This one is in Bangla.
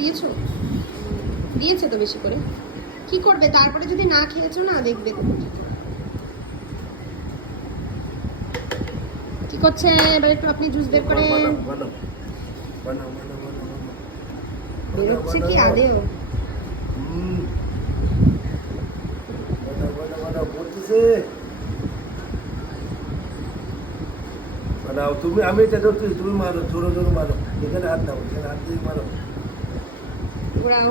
দিয়েছো? দিয়েছে তো বেশি করে। কি করবে তারপরে যদি না খেয়েছো না, দেখবে তুমি কি করছে। এবার একটু আপনি জুস বের করে বেরোচ্ছে কি আদেও? তুমি আমি এটা ধরছি, তুমি মারো, জোরে জোরে মারো, এখানে হাত দাও, এখানে হাত দিয়ে মারো। ঘোরাও।